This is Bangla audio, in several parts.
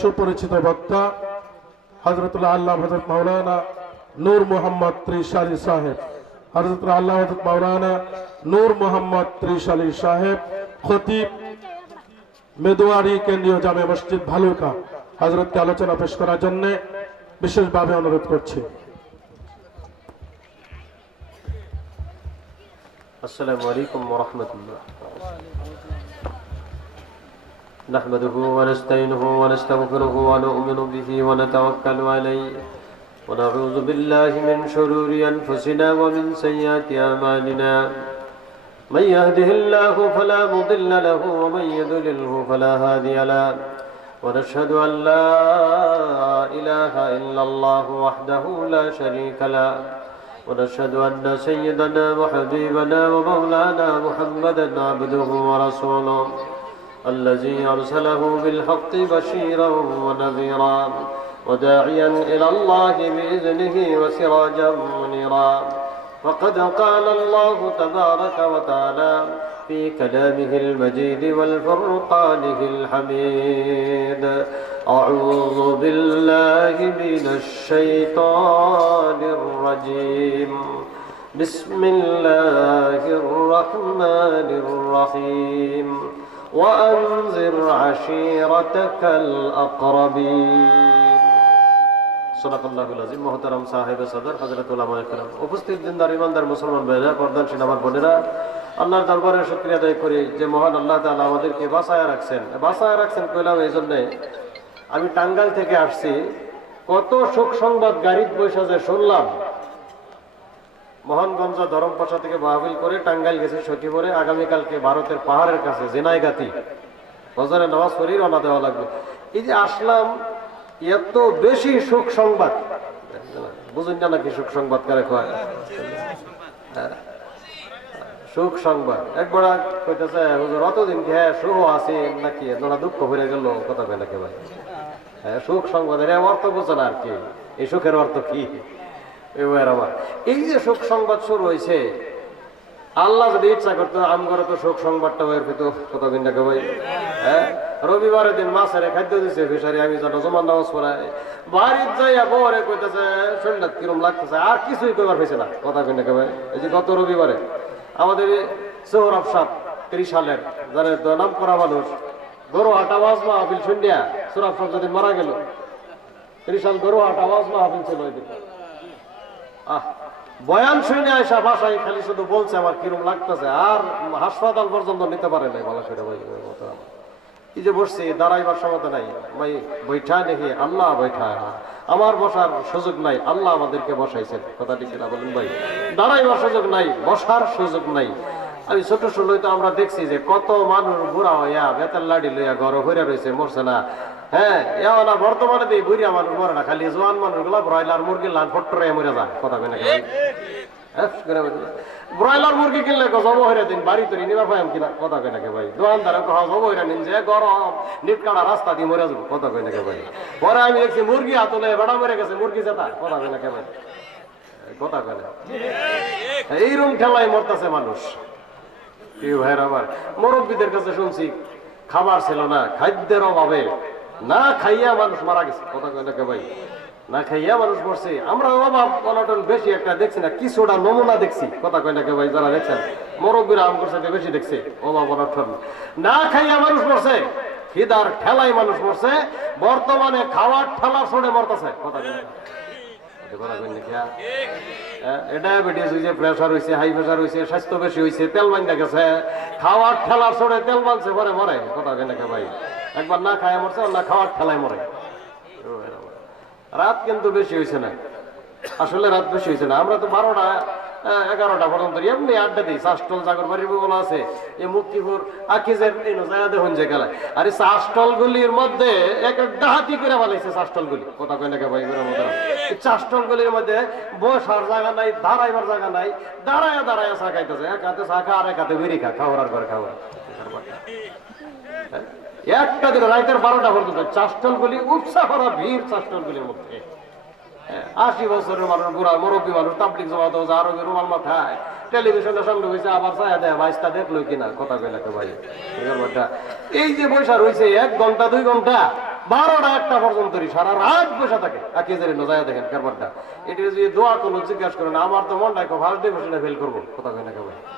সুপরিচিত বক্তা হজরতুল্লাহ আল্লাহ হজরত মাওলানা নূর মোহাম্মদ ত্রিশালী সাহেব। হজরতুল্লাহ আল্লাহ হজরত মাওলানা নূর মোহাম্মদ ত্রিশালী সাহেব, খতিব মেদুয়ারি কেন্দ্রীয় জামে মসজিদ ভালুকা। হজরতকে আলোচনা পেশ করার জন্য বিশেষভাবে অনুরোধ করছি। আসসালামু আলাইকুম রহমতুল্লাহ। نحمده ونستعينه ونستغفره ونؤمن به ونتوكل عليه. ونعوذ بالله من شرور أنفسنا ومن سيئات أعمالنا. من يهده الله فلا مضل له ومن يضلله فلا هادي له. ونشهد أن لا إله إلا الله وحده لا شريك له. ونشهد أن سيدنا وحبيبنا ومولانا محمدا عبده ورسوله. الذي أرسله بالحق بشيرا ونذيرا وداعيا إلى الله بإذنه وسراجا منيرا. وقد قال الله تبارك وتعالى في كلامه المجيد والفرقانه الحميد أعوذ بالله من الشيطان الرجيم. بسم الله الرحمن الرحيم. وأنذر عشيرتك الأقربين সদাকাল্লাহুল আজিম মহতারাম সাহেব সদর হযরত উলামা کرام উপস্থিত দিনদার ইমানদার মুসলমান ভাইরা পর্দানশীল আমার বোনেরা আল্লাহর দরবারে শুকরিয়া আদায় করি যে মহান আল্লাহ তাআলা আমাদেরকে বাঁচায় রাখছেন বাঁচায় রাখছেন কইলাম এই জন্যে আমি টাঙ্গাইল থেকে আসছি কত শোক সংবাদ গাড়ির বৈশা যে শুনলাম মোহনগঞ্জ ধরমপাশা থেকে মাহফিল করে টাঙ্গাইল গেছে সখীপুরে। আগামীকালকে ভারতের পাহাড়ের কাছে জেনাইগাতি হজরে নামাজ পড়ি রওনা দেওয়া লাগবে। এই যে আসলাম, এত বেশি সুখ সংবাদ। বুঝুন না নাকি সুখ সংবাদ কারে কয় হ্যাঁ। সুখ সংবাদ। একবার কইতেছে, হুজুর, অতদিন কি হ্যাঁ সুখ আছে নাকি? তোরা দুঃখ ভরে গেল, কথা কয় নাকি ভাই? হ্যাঁ সুখ সংবাদ এর অর্থ বোঝে না আর কি। এই সুখের অর্থ কি? আমার এই যে শোক সংবাদ শুরু হয়েছে, আল্লাহ যদি ইচ্ছা করতো, আম করে তো শোক সংবাদটা হয়ে পেত কত দিন টাকা ভাই হ্যাঁ? রবিবারের দিন মাছের খাদ্য দিছে ফিসারি আমি যত জমান নামাজ পড়াই বাড়ির যাইয়া বউরে কইতেছে, শরীরটা কিরম লাগতেছে? আর কিছুই কইবার হয়েছে না। কথা টাকা ভাই এই যে গত রবিবারে আমাদের সৌরভ সাপ ত্রিশ সালের জানে তো নাম করা মানুষ, গরু হাটা ওয়াজ মাহফিল শুনিয়া সৌরভ সাপ যদি মারা গেল, ত্রিশ সাল গরু হাটা ওয়াজ মাহফিল ছিল ওই বয়ান শুনে আসা ভাষায় খালি শুধু বলছে আমার কিরম লাগতেছে, আর হাসপাতাল পর্যন্ত নিতে পারে নাই, বলা সেটা ভাই এই যে বসছি, দাঁড়াইবার সময় নাই। ভাই বৈঠা দেখি আল্লাহ বৈঠা আমার বসার সুযোগ নাই, আল্লাহ আমাদেরকে বসাইছেন। কথাটি কিনা বলেন ভাই? দাঁড়াইবার সুযোগ নাই, বসার সুযোগ নাই। আমি ছোট ষোলোই তো আমরা দেখছি যে কত মানুষ বুড়া হইয়া বেতার লাড়ি লইয়া ঘর হইয়া রয়েছে, মরছে না। হ্যাঁ না বর্তমানে দিয়ে বুড়িয়া মানুষ মরে না, খালি জোয়ান ব্রয়লার মুরগি লান মরে কথা ব্রয়লার মুরগি কিনলে কো দিন, বাড়ি কথা যে গরম নিট কাটা রাস্তা দিয়ে মরে যাব, কথা কই নাকি ভাই? পরে আমি দেখছি মুরগি হাতলে বেড়া মরে গেছে, মুরগি জেতা, কথা কই নাকি ভাই? কথা কই না এইরকম ঠেলায় মরতেছে মানুষ। প্রিয় ভাইয়ের আমার, মুরব্বীদের কাছে শুনছি, খাবার ছিল না, খাদ্যের অভাবে না খাইয়া মানুষ মারা গেছে। কথা নাকি ভাই? না খাইয়া মানুষ মরছে। আমরা অভাব অনটন বেশি একটা দেখছি না, কিছুটা নমুনা দেখছি। কথা নাকি ভাই? যারা দেখছেন, মুরব্বীরা আমগর সাথে বেশি দেখছে? অভাব অনটন। না খাইয়া মানুষ মরছে খিদার ঠেলায় মানুষ মরছে, বর্তমানে খাওয়ার ঠেলা ছড়ে মরতেছে। কথা হ্যাঁ? ডায়াবেটিস হয়েছে প্রেশার হাই স্বাস্থ্য বেশি হয়েছে তেল বান্ধা গেছে, খাওয়ার ঠেলার সরে তেল বানছে, পরে মরে। কথা কেন ভাই? একবার না খায় মরছে না খাওয়ার ঠেলায় মরে। রাত কিন্তু বেশি হয়েছে না। আসলে রাত বেশি হয়েছে না। আমরা তো বারোটা এগারোটা পর্যন্ত এমনি আড্ডা দিই। চাষটল জাগর বাড়ির বলা আছে এই মুক্তিপুর এই নজায়া দেখুন যে গেলায়। আর চাষটল গুলির মধ্যে এক ডাহাতি করে ফেলাইছে চাষটল গুলি কথা কই কে ভাই এই চাষটল গুলির মধ্যে বসার জায়গা নাই, দাঁড়াইবার জায়গা নাই, দাঁড়ায়া দাঁড়ায়া চা খাইতেছে। এক হাতে চা খা, আর এক হাতে বিড়ি খা, খাওয়ার করে খাওয়া একটা দিন রাইতের বারোটা পর্যন্ত চাষটল গুলি উৎসাহ করা ভিড় চাষটল গুলির মধ্যে। হ্যাঁ, আশি বছরের মানুষ বুড়া মুরব্বী মানুষ তাবলিক জমা তো আরও রুমাল মাথায় টেলিভিশনের সামনে হয়েছে আবার ছায়া দেয় বাইশটা দেখল কিনা কথা কইলাকে ভাই। এই যে বৈশা রয়েছে এক ঘণ্টা দুই ঘণ্টা বারোটা একটা পর্যন্ত সারা রাত বসে থাকে। জানি নজায় দেখেন কারবারটা। এটা যদি দোয়া করল জিজ্ঞাসা করেন আমার তো মনটা ফার্স্ট ডিভিশনে ফেল করব কথা কই না কেবল হ্যাঁ?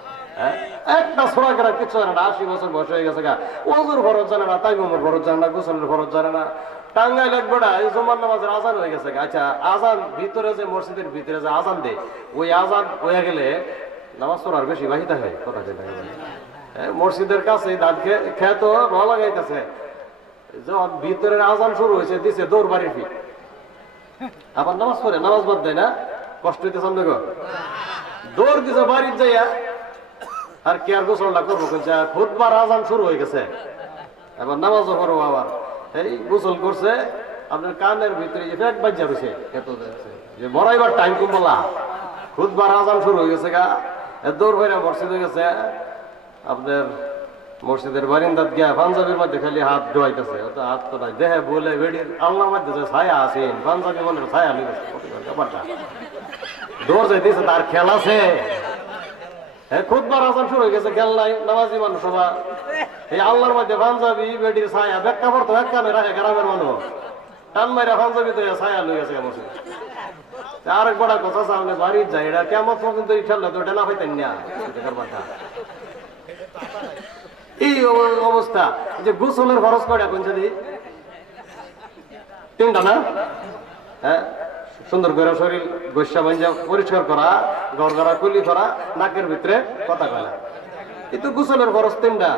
একটা সোরা করা কিছু জানে না আশি বছর বয়স হয়ে গেছে গা। ওজুর ফরজ জানে না তাই মোমর ফরজ জানে না গোসলের ফরজ জানে না। টাঙ্গাইল এক বেড়া এই জমান নামাজের আজান হয়ে গেছে গা। আচ্ছা আজান ভিতরে যে মসজিদের ভিতরে যে আজান দে ওই আজান হয়ে গেলে নামাজ পড়ার বেশি বাহিতা হয় কথা হ্যাঁ, মসজিদের কাছে দাঁত খেয়ে তো ন লাগাইতেছে যখন ভিতরের আজান শুরু হয়েছে দিছে দৌড় বাড়ির ফি আবার নামাজ পড়ে নামাজ বাদ দেয় না কষ্ট হইতে সামনে গো দৌড় দিছে বাড়ির যাইয়া আর কি আর গোসলটা করব? কিন্তু খুদবার আজান শুরু হয়ে গেছে। এবার নামাজও করব আবার। এই গোসল করছে, আপনার কানের ভিতরে এফেক্ট বাজ্যা রয়েছে। এত। যে বড়াইবার টাইম কম বলা। খুদবার আজান শুরু হয়ে গেছে গা। দৌড় মসজিদ হয়ে গেছে। আপনার মসজিদের বারিন্দাত গিয়া পাঞ্জাবির মধ্যে খালি হাত ধোয়াইতেছে। ও তো হাত তো নাই। দেহে বলে বেডির আল্লাহ মধ্যে যে ছায়া আছে। পাঞ্জাবি বলে ছায়া লিখেছে ব্যাপারটা। দৌড় যাইতেছে, তার খেল আছে। হ্যাঁ খুদবার আসান শুরু হয়ে গেছে খেল নাই নামাজি মানুষ সবা এই আল্লাহর মধ্যে পাঞ্জাবি, বেডির ছায়া, ব্যাখ্যা করতো ব্যাখ্যা নেই রাখে গ্রামের মানুষ। টান মাইরা পাঞ্জাবি তো ছায়া লই গেছে মসজিদ। আরেক বড় কথা, সামনে বাড়ির যাই এটা কেমন পর্যন্ত না এই অবস্থা যে গোসলের খরচ এখন যদি? তিনটা না? হ্যাঁ? সুন্দর করে শরীর গৈসা বাঞ্জা পরিষ্কার করা ঘর ঘরা কুলি করা, নাকের ভিতরে কথা কয়লা কিন্তু গোসলের খরচ তিনটা।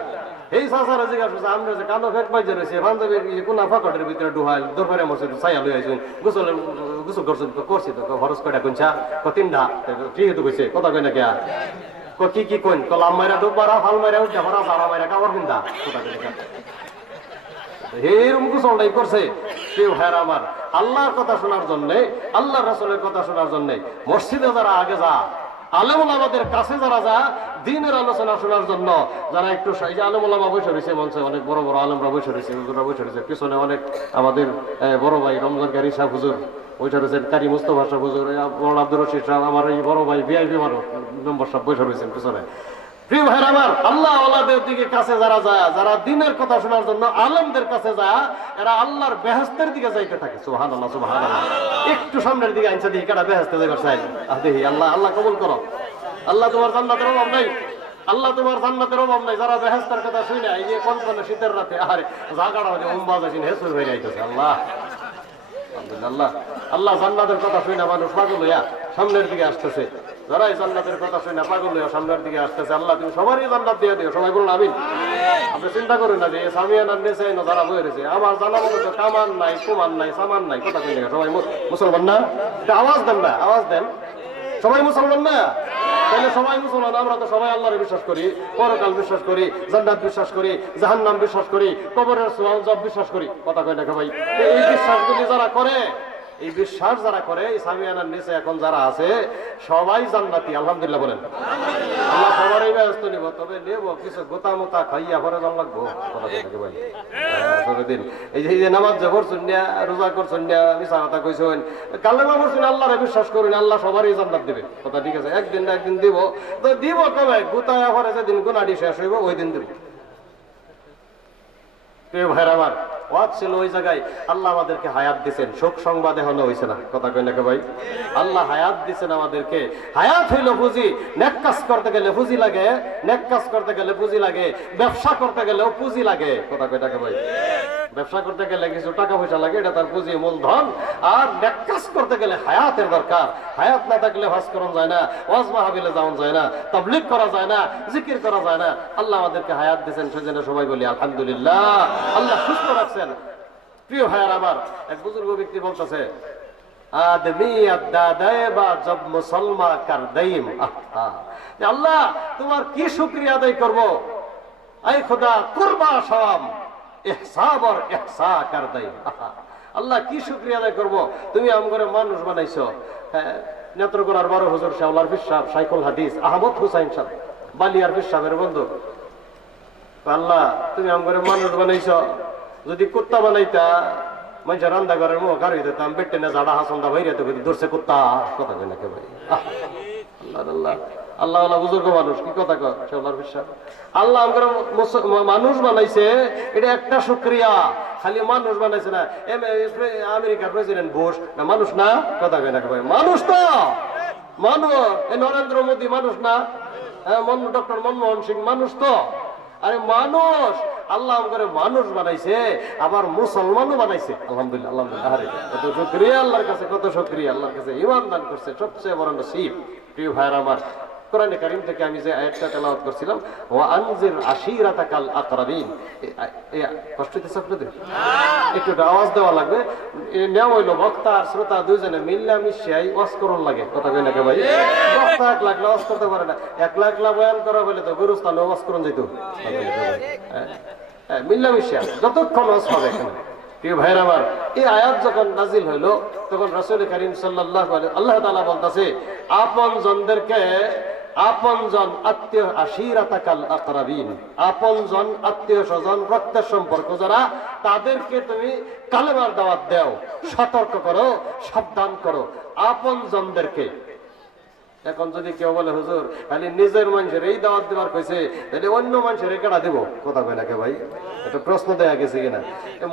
এই সাসারা জিজ্ঞাসা করছে, আমরা যে কালো ফেক বাজে রয়েছে বান্ধবীর কোনা ফাঁকটের ভিতরে ডুহাইল দরবারে মসজিদ ছায়া লই আইছুন। গোসলের, গোসল করছেন তো, করছি তো খরচ কয়টা কোনছা ক, তিনটা? ঠিক তো কইছে? কথা কই না কিয়া? ক, কি কি কইন? ক, লাম মাইরা ডুব মারা ফাল মাইরা উঠা ভরা সারা মাইরা কাবার বিন্দা কথা কই না কিয়া? এরকম গোসলটাই করছে। কেউ হ্যাঁ আমার, আল্লাহর কথা শোনার জন্যে আল্লাহ রাসুলের কথা শোনার জন্যে মসজিদে যারা আগে যা আলমুলামাদের কাছে যারা যা, দিনের আলোচনা শোনার জন্য যারা একটু এই যে বসে রয়েছে মঞ্চে, অনেক বড় বড় আলমরা বসে রয়েছে, হুজুররা বসে রয়েছে, পিছনে অনেক আমাদের বড় ভাই রমজান কারি সাহ হুজুর বসে রয়েছেন, কারি মুস্তফা সাহ হুজুর বড় আব্দুর রশিদ সাহেব, আমার এই বড় ভাই ভিআইপি মানুষ, নম্বর সব বসে রয়েছেন পিছনে। আমার, আল্লাহ আল্লাহদের দিকে কাছে যারা যায়, যারা দিনের কথা শোনার জন্য আলমদের কাছে যায়, এরা আল্লাহর বেহেস্তের দিকে যাইতে থাকে। সুহান আল্লাহ সুহান একটু সামনের দিকে আনছে দিকে কাটা বেহেস্তে যাইবার দেখি, আল্লাহ আল্লাহ কবুল করো। আল্লাহ তোমার জান্নাতের অভাব নাই। আল্লাহ তোমার জান্নাতের অভাব নাই। যারা বেহেস্তের কথা শুনে, এই কোন কোন শীতের রাতে আরে জাগাড়া হয়ে উম্বাজ আছেন হেসুর হয়ে যাইতেছে। আল্লাহ, আলহামদুলিল্লাহ। আল্লাহ জান্নাতের কথা শুনে মানুষ পাগল হইয়া সামনের দিকে আসতেছে। যারাই জান্নাতের কথা শুনে পাগল হইয়া সামনের দিকে আসতেছে, আল্লাহ তুমি সবারই জান্নাত দিয়ে দিও, সবাই বলুন আমিন। আপনি চিন্তা করেন না যে সামিয়ানার নেছে না যারা বয়ে রয়েছে, আমার জানা মতো তো কামান নাই কুমান নাই, সামান নাই, কথা কই না, সবাই মুসলমান না? এটা আওয়াজ দেন না, আওয়াজ দেন। সবাই মুসলমান না? তাহলে সবাই মুসলমান, আমরা তো সবাই আল্লাহরে বিশ্বাস করি, পরকাল বিশ্বাস করি, জান্নাত বিশ্বাস করি, জাহান্নাম বিশ্বাস করি, কবরের সোয়াল জব বিশ্বাস করি, কথা কয় না ভাই? এই বিশ্বাসগুলি যারা করে এই বিশ্বাস যারা করে সামিয়ানার নিচে এখন যারা আছে, সবাই জান্নাতি, আলহামদুলিল্লাহ বলেন। আল্লাহ সবারই ব্যস্ত নিব, তবে নেব, কিছু গোতা মোতা খাইয়া পরে জান লাগবো। দিন। এই যে নামাজ যে করছেন না, রোজা করছেন না মিশা কথা কইছেন কালেমা পড়ছেন আল্লাহরে বিশ্বাস করুন, আল্লাহ সবারই জান্নাত দিবে। কথা ঠিক আছে, একদিন না একদিন দিব। তো দিব কবে? গোতায়া পরে যেদিন গুনাডি শেষ হইব ওই দিন দিব। প্রিয় ভাইরা আমার ছিল ওই জায়গায়। আল্লাহ আমাদেরকে হায়াত দিছেন। শোক সংবাদ এখনও হয়েছে না। কথা কই নাকি ভাই? আল্লাহ হায়াত দিছেন আমাদেরকে। হায়াত হইল পুঁজি। নেক কাজ করতে গেলে পুঁজি লাগে। নেক কাজ করতে গেলে পুঁজি লাগে। ব্যবসা করতে গেলেও পুঁজি লাগে। কথা কই নাকি ভাই? ব্যবসা করতে গেলে কিছু টাকা পয়সা লাগে, এটা তার পুঁজি মূলধন। আর কাজ করতে গেলে হায়াতের দরকার। হায়াত না থাকলে ভাস করন যায় না, ওয়াজ মাহবিলে যাওয়া যায় না, তাবলিগ করা যায় না, জিকির করা যায় না। আল্লাহ আমাদেরকে হায়াত দিয়েছেন, সেজন্য সবাই বলি, আলহামদুলিল্লাহ। আল্লাহ সুস্থ রাখছেন। প্রিয় ভাইয়ার আমার, এক বুজুর্গ ব্যক্তি বলতেছে আল্লাহ, তোমার কি শুকরিয়া আদায় করব? আই খোদা কুরবা শাম ইহসাব আর ইহসা কার আহা। আল্লাহ কি শুকরিয়া আদায় করব? তুমি আমগরে মানুষ বানাইছো। হ্যাঁ নেত্রকোনার বড় হুজুর শাওলার ফিসাব সাইকুল হাদিস, আহমদ হুসাইন সাহেব, বালিয়ার ফিসাবের বন্ধু। আল্লাহ, তুমি আমগরে মানুষ বানাইছো। যদি কুত্তা বানাইতা মানুষ রান্দা ঘরের মুখ গাড়ি দিতাম, বেটে না জাডা হাসন্দা ভাইরে তো দূরছে কুত্তা কথা কই ভাই? আল্লাহ আল্লাহ। আল্লাহ বুজুর্গ মানুষ, কি কথা বিশ্বাস। আল্লাহ আমাদের মুস- মানুষ বানাইছে, এটা একটা শুক্রিয়া খালি মানুষ বানাইছে না আমেরিকার প্রেসিডেন্ট বুশ, না মানুষ না? কথা কয় না কয়। মানুষ তো! মানুষ নরেন্দ্র মোদী মানুষ না? ডক্টর মনমোহন সিং মানুষ তো? আরে মানুষ! আল্লাহ করে মানুষ বানাইছে, আবার মুসলমানও বানাইছে। আলহামদুলিল্লাহ আলহামদুলিল্লাহ আরে কত শুক্রিয়া আল্লাহর কাছে, কত শুক্রিয়া আল্লাহর কাছে। ইমান দান করছে, সবচেয়ে বড় নসিব। প্রিয় ভাইয়ের আমার কোরআনে কারিম থেকে আমি যে আয়াতটা তেলাওয়াত করছিলাম ও আনজির আশিরাতাকাল আকরাবিন। কষ্ট হইতেছে আপনাদের? একটু একটু আওয়াজ দেওয়া লাগবে। নেওয়া হইল বক্তা আর শ্রোতা দুইজনে মিল্লা মিশিয়াই ওয়াজ করুন লাগে। কথা কই নাকি ভাই। বক্তা এক লাখ ওয়াজ করতে পারে না। এক লাখ লাখ বয়ান করা বলে তো গুরুস্থানে ওয়াজ করুন যেত মিল্লা মিশিয়া যতক্ষণ ওয়াজ হবে এখানে। প্রিয় ভাইয়ের আমার এই আয়াত যখন নাজিল হইল তখন রাসূল করিম সাল্লাল্লাহু আলাইহি আল্লাহ তাআলা বলতাছে আপন জনদেরকে আপন জন আত্মীয় আশিরাতাকাল আকরাবিন। আপন জন আত্মীয় স্বজন রক্তের সম্পর্ক যারা, তাদেরকে তুমি কালেমার দাওয়াত দাও। সতর্ক করো, সাবধান করো। আপন জনদেরকে এখন যদি কেউ বলে, হুজুর, খালি নিজের মানুষের এই দাওয়াত দেওয়ার কইছে, তাহলে অন্য মানুষের কেডা দিব? কথা কই নাকি ভাই? এটা প্রশ্ন দেয়া গেছে কিনা?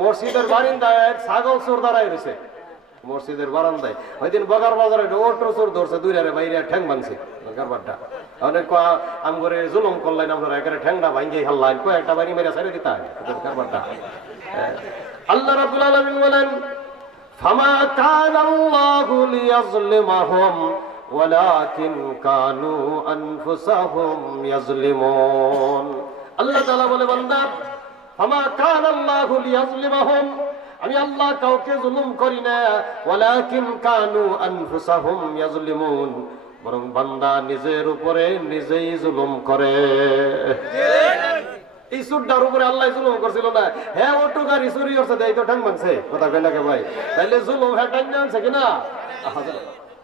মসজিদের এক ছাগল চোর দাঁড়ায় রয়েছে মসজিদের বারান্দায়। ওই দিন বগার বাজারে অটো চোর ধরছে দুই রে বাইরে ঠ্যাং ভাঙছে কারবারটা অনেক আম করে জুলুম করলেন আপনারা একেবারে ঠ্যাংটা ভাঙ্গি হাল্লাইন কয়েকটা বাড়ি মেরে সাইরে দিতা কারবারটা। আল্লাহ রাব্বুল আলামিন বলেন, ফামা কানা আল্লাহু লিয়াজলিমাহুম ওয়ালাকিন কানু আনফুসাহুম ইয়াজলিমুন আল্লাহ তাআলা বলে, বান্দা, ফামা কানা আল্লাহু লিয়াজলিমাহুম আমি আল্লাহ কাউকে জুলুম করি না, ওয়ালাকিন কানু আনফুসাহুম ইয়াজলিমুন। বরং বান্দা নিজের উপরে নিজেই জুলুম করে। এই সুরটার উপরে আল্লাহ জুলুম করছিল না। হ্যাঁ অটো গাড়ি চুরি করছে দেয় তো ঠাং ভাঙছে। কথা কই কে ভাই? তাইলে জুলুম হ্যাঁ টাইম আনছে কিনা?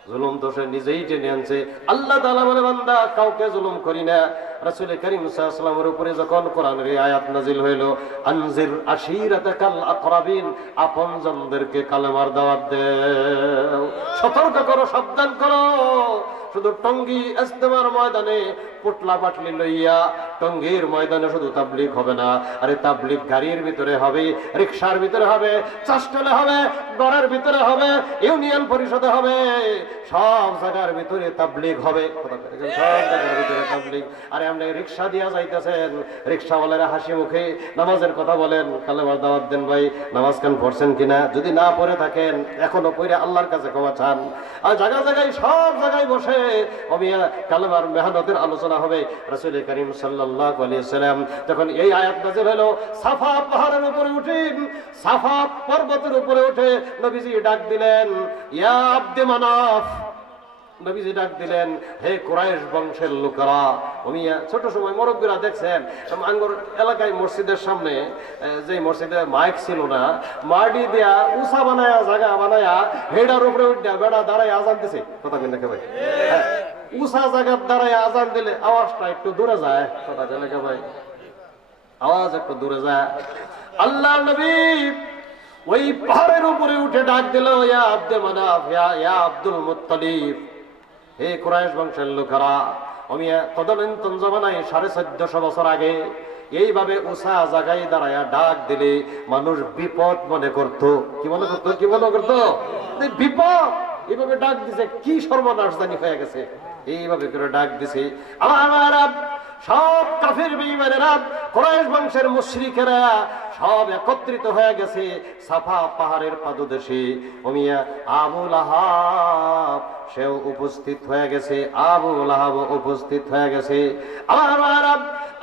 জুলুম তো সে নিজেই টেনে আনছে। আল্লাহ তাআলা বলে, বান্দা, কাউকে জুলুম করি না। রাসূল করিম আলাইহি উপরে যখন কোরআনের আয়াত নাজিল হইল, আনজির আশিরাতাকাল আকরাবিন, আপনজনদেরকে কালেমার দাওয়াত দে সতর্ক করো, সাবধান করো। শুধু টঙ্গি ইস্তেমার ময়দানে পুটলা পাটলি লইয়া টঙ্গির ময়দানে শুধু তাবলিগ হবে না, আরে তাবলিগ গাড়ির ভিতরে হবে রিক্সার ভিতরে হবে চাষটলে হবে, গড়ের ভিতরে হবে, ইউনিয়ন পরিষদে হবে, সব জায়গার ভিতরে তাবলিগ হবে। সব জায়গার ভিতরে তাবলিগ। আরে আপনি রিক্সা দিয়া যাইতেছেন রিক্সাওয়ালারা হাসি মুখে নামাজের কথা বলেন, কালেমার দাওয়াত দেন ভাই, নামাজ কান পড়ছেন কিনা? যদি না পড়ে থাকেন, এখনও পড়ে আল্লাহর কাছে ক্ষমা চান। আর জায়গা জায়গায় সব জায়গায় বসে অমিয়া কালেমার মেহনতের আলোচনা হবে। রাসূল করিম সাল্লাল্লাহু আলাইহি সাল্লাম যখন এই আয়াত নাযিল হলো সাফা পাহাড়ের উপরে উঠে সাফা পর্বতের উপরে উঠে নবীজি ডাক দিলেন ইয়া আব্দে মানাফ। নবীজি ডাক দিলেন হে কুরাইশ বংশের লোকেরা উনি ছোট সময় মুরব্বীরা দেখছেন আঙ্গুর এলাকায় মসজিদের সামনে যে মসজিদে মাইক ছিল না মাটি দিয়া উষা বানায়া জায়গা বানায়া হেডার উপরে উঠে বেড়া দাঁড়ায় আজান দিছে। কথা কেন ভাই? হ্যাঁ, উষা জায়গার দাঁড়ায় আজান দিলে আওয়াজটা একটু দূরে যায়। কথা কেন ভাই। আওয়াজ একটু দূরে যায়। আল্লাহ নবী ওই পাহাড়ের উপরে উঠে ডাক দিল ইয়া আব্দে মানাফ ইয়া আব্দুল মুত্তালিব। হে কুরাইশ বংশের লোকেরা আমি তদনীন্তন জমানায় সাড়ে চোদ্দশো বছর আগে এইভাবে উষা জাগায় দাঁড়ায়া ডাক দিলে মানুষ বিপদ মনে করত। কি মনে করতো? কি মনে করতো? বিপদ! এইভাবে ডাক দিছে কি সর্বনাশ জানি হয়ে গেছে। এইভাবে করে ডাক দিছে আমার সব কাফের বেঈমানেরা কোরাইশ বংশের মুশরিকেরা সব একত্রিত হয়ে গেছে সাফা পাহাড়ের পাদদেশে। আবুল আহাব সেও উপস্থিত হয়ে গেছে। আবুল আহাব উপস্থিত হয়ে গেছে। আমার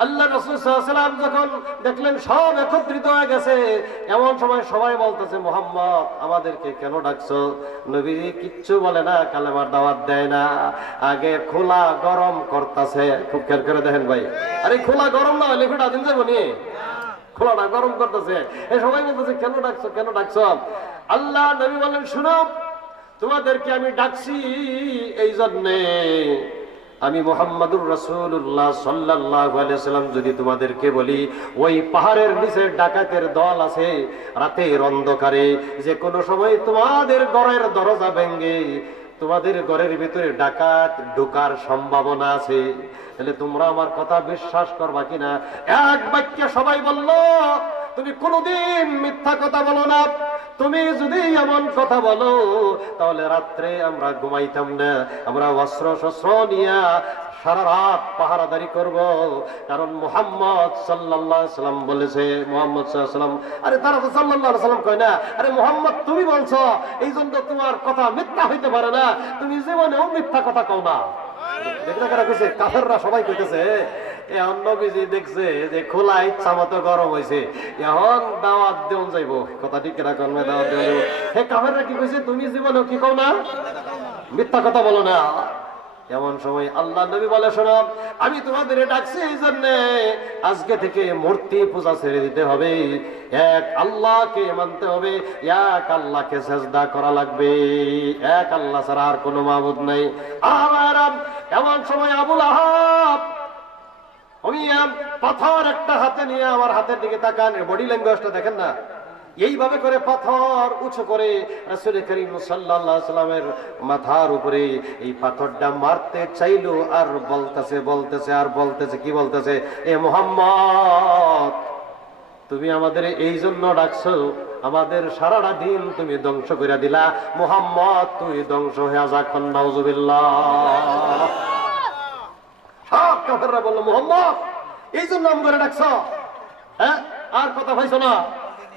আল্লাহ রসুল সাল্লাম যখন দেখলেন সব একত্রিত হয়ে গেছে, এমন সময় সবাই বলতেছে, মোহাম্মদ, আমাদেরকে কেন ডাকছো? নবী কিচ্ছু বলে না, কালেমার দাওয়াত দেয় না। আগে খোলা গরম করতেছে। খুব খেয়াল করে দেখেন ভাই। আরে খোলা গরম না হলে খোলাটা গরম করতেছে। এই সবাই বলতেছে, কেন ডাকছো কেন ডাকছো? আল্লাহ নবী বলেন শুনো, তোমাদেরকে আমি ডাকছি এই জন্যে। আমি মোহাম্মদুর রসুল্লাহ সাল্লাহ যদি তোমাদেরকে বলি, ওই পাহাড়ের নিচে ডাকাতের দল আছে, রাতের অন্ধকারে যে কোনো সময় তোমাদের ঘরের দরজা ভেঙ্গে তোমাদের ঘরের ভিতরে ডাকাত ঢোকার সম্ভাবনা আছে। তাহলে তোমরা আমার কথা বিশ্বাস করবা কিনা? এক বাক্যে সবাই বলল, তুমি কোনোদিন মিথ্যা কথা বলো না। তুমি যদি এমন কথা বলো, তাহলে রাত্রে আমরা ঘুমাইতাম না। আমরা অস্ত্র শস্ত্র নিয়ে সারা রাত পাহারাদারি করব। কারণ মোহাম্মদ আলাইহি সাল্লাম বলেছে, মোহাম্মদ সাল্লাম, আরে তারা তো আলাইহি সাল্লাম কয় না, আরে মোহাম্মদ তুমি বলছো এই জন্য তোমার কথা মিথ্যা হইতে পারে না, তুমি জীবনেও মিথ্যা কথা কও না। কইছে সবাই দেখছে যে খোলা ইচ্ছা মতো গরম হয়েছে দাওয়াত হে কি কইছে, তুমি কি কও না? মিথ্যা কথা বলো না। এমন সময় আল্লাহ নবী বলে, শোনো, আমি তোমাদের ডাকছি এই জন্য। আজকে থেকে মূর্তি পূজা ছেড়ে দিতে হবে। এক আল্লাহকে মানতে হবে, এক আল্লাহকে সেজদা করা লাগবে। এক আল্লাহ ছাড়া আর কোনো মাবুদ নাই। আমার এমন সময় আবুল আহাব, আমি পাথর একটা হাতে নিয়ে আমার হাতের দিকে তাকান। বডি ল্যাঙ্গুয়েজটা দেখেন না? এইভাবে করে পাথর উঁচু করে রাসূল করিম সাল্লামের মাথার উপরে এই পাথরটা মারতে চাইলো আর বলতেছে বলতেছে, আর বলতেছে, কি বলতেছে? এ মোহাম্মদ, তুমি আমাদের এই জন্য ডাকছো, আমাদের সারাটা দিন তুমি ধ্বংস করে দিলা। মোহাম্মদ, তুই ধ্বংস হয়ে যা কাফেররা বলল, মোহাম্মদ এই জন্য আম করে ডাকছ? হ্যাঁ আর কথা পাইছো না।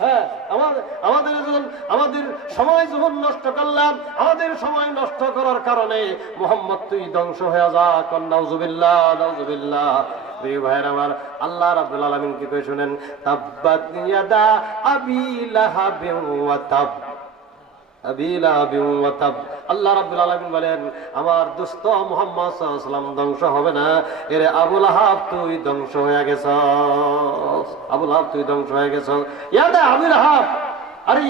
হ্যাঁ আমাদের আমাদের সময় যখন নষ্ট করলাম, আমাদের সময় নষ্ট করার কারণে মোহাম্মদ তুই ধ্বংস হয়ে যা কন্নাউজুবিল্লাহ নাউজুবিল্লাহ প্রিয় আমার, আল্লাহ রাব্বুল কি কই শুনেন? তাব্বাত ইয়াদা আবি লাহাবিন আল্লাহ রাব্বুল আলামিন বলেন, আমার দোস্ত মুহাম্মদ ধ্বংস হবে না। এরে আবুল তুই ধ্বংস হয়ে গেছস আবুল আহাব, তুই ধ্বংস হয়ে ইয়াদা আবুল আহাব। আরে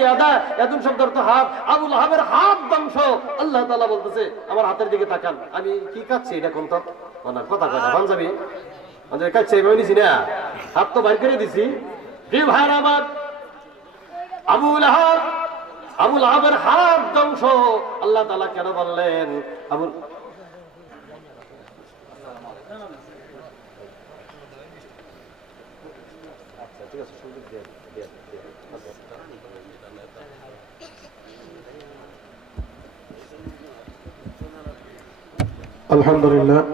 তো আবুল আহাবের হাত ধ্বংস। আল্লাহ বলতেছে, আমার হাতের দিকে তাকান। আমি কি কাচ্ছি এটা কোন তো? কথা কথা পাঞ্জাবি। কাচ্ছি এভাবে নিছি না। হাত তো বাইর করে দিছি। আমার, আবুল আহাব আবুল আহাবের হাত ধ্বংস। আল্লাহ তালা কেন বললেন? আবুল আলহামদুলিল্লাহ।